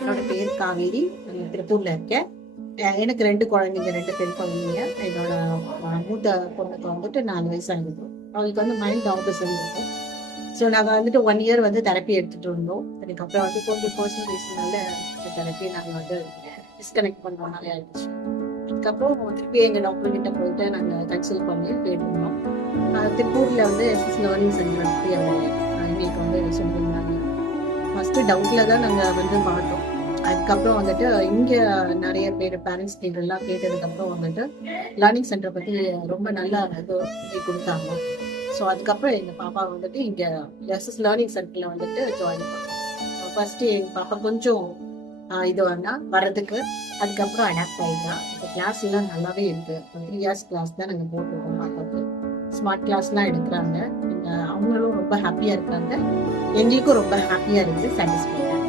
என்னோட பேர் காவேரி, திருப்பூர்ல இருக்கேன். எனக்கு 2 குழந்தைங்க, 2 பெண் குழந்தைங்க. என்னோட மூத்த பொண்ணுக்கு வந்துட்டு 4 வயசு ஆகுது. அவளுக்கு வந்து மைல்டு ஆட்டிசம் இருக்கு. ஸோ நாங்கள் வந்துட்டு 1 இயர் வந்து தெரப்பி எடுத்துட்டு இருந்தோம். அதுக்கப்புறம் வந்து கொஞ்சம் பர்சனல் ரீசனால இந்த தெரப்பி நாங்கள் வந்து டிஸ்கனெக்ட் பண்ணுறோம்னாலே ஆயிடுச்சு. அதுக்கப்புறம் திருப்பி எங்கள் டாக்டர் கிட்ட போயிட்டு நாங்கள் கன்சல்ட் பண்ணி போயிட்டுருந்தோம். திருப்பூர்ல வந்து எஸ்எஸ் லேர்னிங் சென்டர் பற்றி எங்களுக்கு வந்து சொல்லியிருந்தாங்க. ஃபர்ஸ்ட் டவுட்ல தான் நாங்கள் வந்து பார்த்தோம். அதுக்கப்புறம் வந்துட்டு இங்கே நிறைய பேர் பேரண்ட்ஸ் எல்லாம் கேட்டதுக்கப்புறம் வந்துட்டு லேர்னிங் சென்டர் பற்றி ரொம்ப நல்லா இது கொடுத்தாங்க. ஸோ அதுக்கப்புறம் எங்கள் பாப்பா வந்துட்டு இங்கே எஸ்எஸ் லேர்னிங் சென்டரில் வந்துட்டு ஜாயின் பண்ணோம். ஃபர்ஸ்ட்டு எங்கள் பாப்பா கொஞ்சம் இது வர்றதுக்கு, அதுக்கப்புறம் அடாப்ட் ஆகிட்டா. இப்போ கிளாஸ் எல்லாம் நல்லாவே இருக்கு. 3 இயர்ஸ் கிளாஸ் தான் நாங்கள் போட்டுருக்கோம் பாப்பாவுக்கு. ஸ்மார்ட் கிளாஸ்லாம் எடுக்கிறாங்க. அவங்களும் ரொம்ப ஹாப்பியாக இருக்காங்க. எங்களுக்கும் ரொம்ப ஹாப்பியாக இருக்குது, சாட்டிஸ்ஃபைடாக.